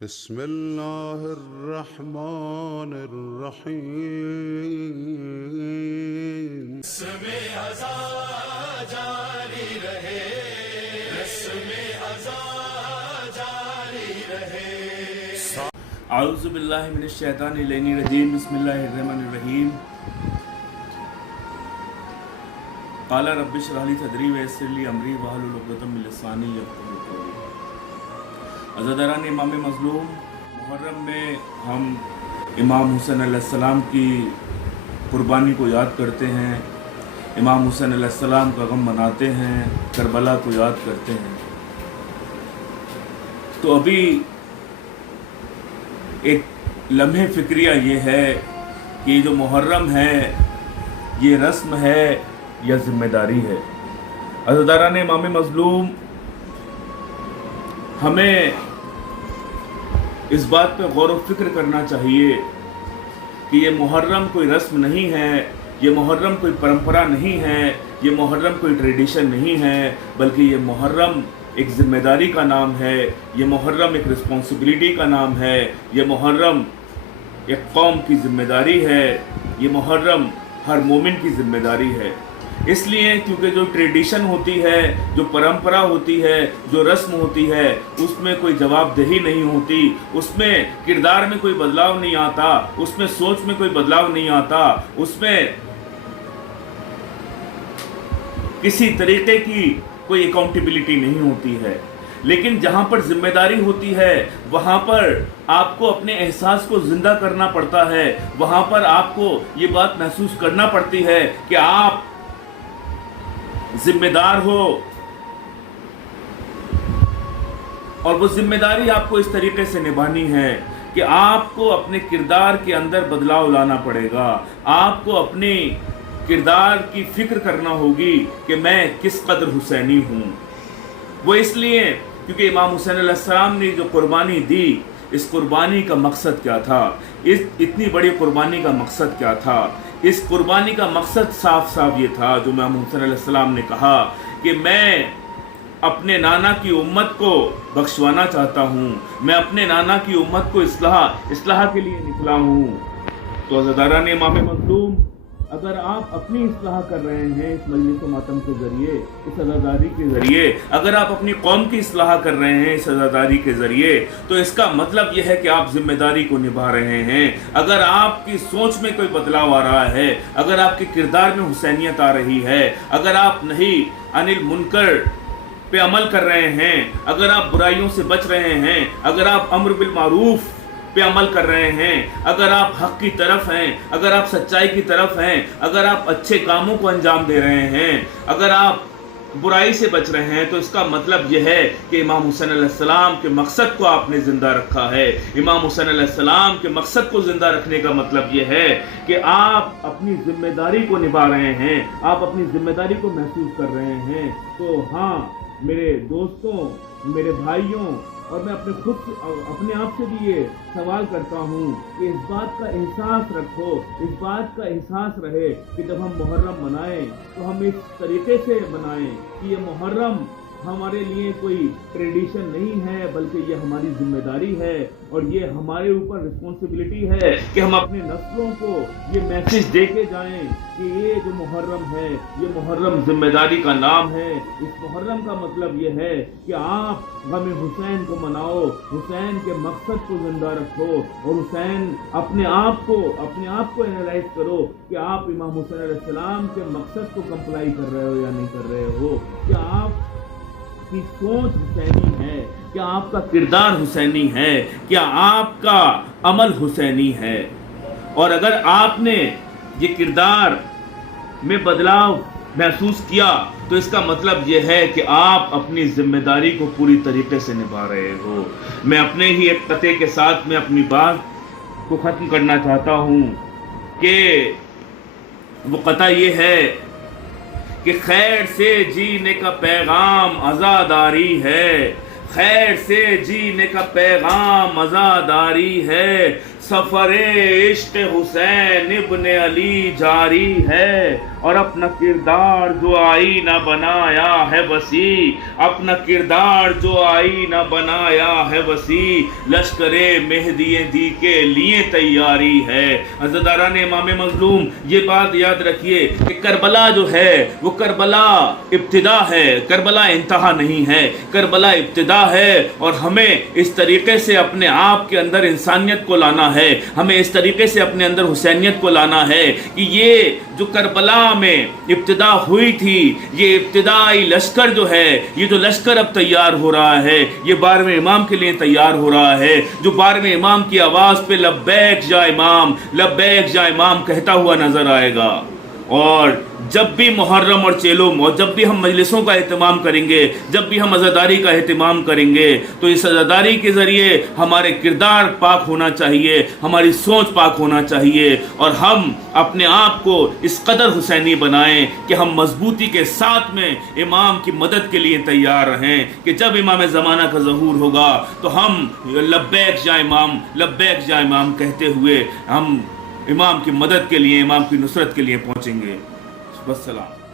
بسم اللہ الرحمن الرحیم رسم ازا جاری رہے، رسم ازا جاری رہے۔ اعوذ باللہ من الشیطان الرجیم، بسم اللہ الرحمن الرحیم۔ قال رب اشرح لي صدری ویسر لی امری واحلل عقدۃ من لسانی یفقہوا قولی۔ عزاداران امام مظلوم، محرم میں ہم امام حسین علیہ السلام کی قربانی کو یاد کرتے ہیں، امام حسین علیہ السلام کا غم مناتے ہیں، کربلا کو یاد کرتے ہیں۔ تو ابھی ایک لمحے فکریہ یہ ہے کہ جو محرم ہے یہ رسم ہے یا ذمہ داری ہے۔ عزاداران امام مظلوم، ہمیں اس بات پہ غور و فکر کرنا چاہیے کہ یہ محرم کوئی رسم نہیں ہے، یہ محرم کوئی پرمپرا نہیں ہے، یہ محرم کوئی ٹریڈیشن نہیں ہے، بلکہ یہ محرم ایک ذمہ داری کا نام ہے، یہ محرم ایک رسپانسبلٹی کا نام ہے، یہ محرم ایک قوم کی ذمہ داری ہے، یہ محرم ہر مومن کی ذمہ داری ہے۔ اس لیے کیونکہ جو ٹریڈیشن ہوتی ہے، جو پرمپرا ہوتی ہے، جو رسم ہوتی ہے، اس میں کوئی جواب دہی نہیں ہوتی، اس میں کردار میں کوئی بدلاؤ نہیں آتا، اس میں سوچ میں کوئی بدلاؤ نہیں آتا، اس میں کسی طریقے کی کوئی اکاؤنٹیبلٹی نہیں ہوتی ہے۔ لیکن جہاں پر ذمہ داری ہوتی ہے وہاں پر آپ کو اپنے احساس کو زندہ کرنا پڑتا ہے، وہاں پر آپ کو یہ بات محسوس کرنا پڑتی ہے کہ آپ ذمہ دار ہو، اور وہ ذمہ داری آپ کو اس طریقے سے نبھانی ہے کہ آپ کو اپنے کردار کے اندر بدلاؤ لانا پڑے گا، آپ کو اپنے کردار کی فکر کرنا ہوگی کہ میں کس قدر حسینی ہوں۔ وہ اس لیے کیونکہ امام حسین علیہ السلام نے جو قربانی دی، اس قربانی کا مقصد کیا تھا، اتنی بڑی قربانی کا مقصد کیا تھا؟ اس قربانی کا مقصد صاف صاف یہ تھا جو امام حسین علیہ السلام نے کہا کہ میں اپنے نانا کی امت کو بخشوانا چاہتا ہوں، میں اپنے نانا کی امت کو اصلاح کے لیے نکلا ہوں۔ تو عزاداران امام مظلوم، اگر آپ اپنی اصلاح کر رہے ہیں اس مجلس و ماتم کے ذریعے، اس عزاداری کے ذریعے، اگر آپ اپنی قوم کی اصلاح کر رہے ہیں اس عزاداری کے ذریعے، تو اس کا مطلب یہ ہے کہ آپ ذمہ داری کو نبھا رہے ہیں۔ اگر آپ کی سوچ میں کوئی بدلاؤ آ رہا ہے، اگر آپ کے کردار میں حسینیت آ رہی ہے، اگر آپ نہیں عن المنکر پہ عمل کر رہے ہیں، اگر آپ برائیوں سے بچ رہے ہیں، اگر آپ امر بالمعروف پہ عمل کر رہے ہیں، اگر آپ حق کی طرف ہیں، اگر آپ سچائی کی طرف ہیں، اگر آپ اچھے کاموں کو انجام دے رہے ہیں، اگر آپ برائی سے بچ رہے ہیں، تو اس کا مطلب یہ ہے کہ امام حسین علیہ السلام کے مقصد کو آپ نے زندہ رکھا ہے۔ امام حسین علیہ السلام کے مقصد کو زندہ رکھنے کا مطلب یہ ہے کہ آپ اپنی ذمہ داری کو نبھا رہے ہیں، آپ اپنی ذمہ داری کو محسوس کر رہے ہیں۔ تو ہاں میرے دوستوں، میرے بھائیوں، اور میں اپنے آپ سے بھی یہ سوال کرتا ہوں کہ اس بات کا احساس رکھو، اس بات کا احساس رہے کہ جب ہم محرم منائیں تو ہم اس طریقے سے منائیں کہ یہ محرم ہمارے لیے کوئی ٹریڈیشن نہیں ہے، بلکہ یہ ہماری ذمہ داری ہے، اور یہ ہمارے اوپر رسپانسبلٹی ہے کہ ہم اپنے نسلوں کو یہ میسج دے کے جائیں کہ یہ جو محرم ہے، یہ محرم ذمہ داری کا نام ہے۔ اس محرم کا مطلب یہ ہے کہ آپ غم حسین کو مناؤ، حسین کے مقصد کو زندہ رکھو، اور حسین اپنے آپ کو انالائز کرو کہ آپ امام حسین علیہ السلام کے مقصد کو کمپلائی کر رہے ہو یا نہیں کر رہے ہو، کیا آپ کی سوچ حسینی ہے، کیا آپ کا کردار حسینی ہے، کیا آپ کا عمل حسینی ہے؟ اور اگر آپ نے یہ کردار میں بدلاؤ محسوس کیا تو اس کا مطلب یہ ہے کہ آپ اپنی ذمہ داری کو پوری طریقے سے نبھا رہے ہو۔ میں اپنے ہی ایک قطعے کے ساتھ میں اپنی بات کو ختم کرنا چاہتا ہوں کہ وہ قطعہ یہ ہے کہ خیر سے جینے کا پیغام عزاداری ہے، خیر سے جینے کا پیغام عزاداری ہے، سفر عشق حسین ابن علی جاری ہے، اور اپنا کردار جو آئینہ بنایا ہے وسیع، اپنا کردار جو آئینہ بنایا ہے وسیع، لشکر مہدی دی کے لیے تیاری ہے۔ عزیزداران امام مظلوم، یہ بات یاد رکھیے کہ کربلا جو ہے وہ کربلا ابتدا ہے، کربلا انتہا نہیں ہے، کربلا ابتدا ہے، اور ہمیں اس طریقے سے اپنے آپ کے اندر انسانیت کو لانا ہے، ہمیں اس طریقے سے اپنے اندر حسینیت کو لانا ہے کہ یہ جو کربلا میں ابتدا ہوئی تھی، یہ ابتدائی لشکر جو ہے، یہ جو لشکر اب تیار ہو رہا ہے، یہ 12ویں امام کے لیے تیار ہو رہا ہے، جو 12ویں امام کی آواز پہ لبیک یا امام، لبیک یا امام کہتا ہوا نظر آئے گا۔ اور جب بھی محرم اور چیلم، اور جب بھی ہم مجلسوں کا اہتمام کریں گے، جب بھی ہم عزاداری کا اہتمام کریں گے، تو اس عزاداری کے ذریعے ہمارے کردار پاک ہونا چاہیے، ہماری سوچ پاک ہونا چاہیے، اور ہم اپنے آپ کو اس قدر حسینی بنائیں کہ ہم مضبوطی کے ساتھ میں امام کی مدد کے لیے تیار رہیں، کہ جب امام زمانہ کا ظہور ہوگا تو ہم لبیک یا امام، لبیک یا امام کہتے ہوئے ہم امام کی مدد کے لیے، امام کی نصرت کے لیے پہنچیں گے۔ والسلام۔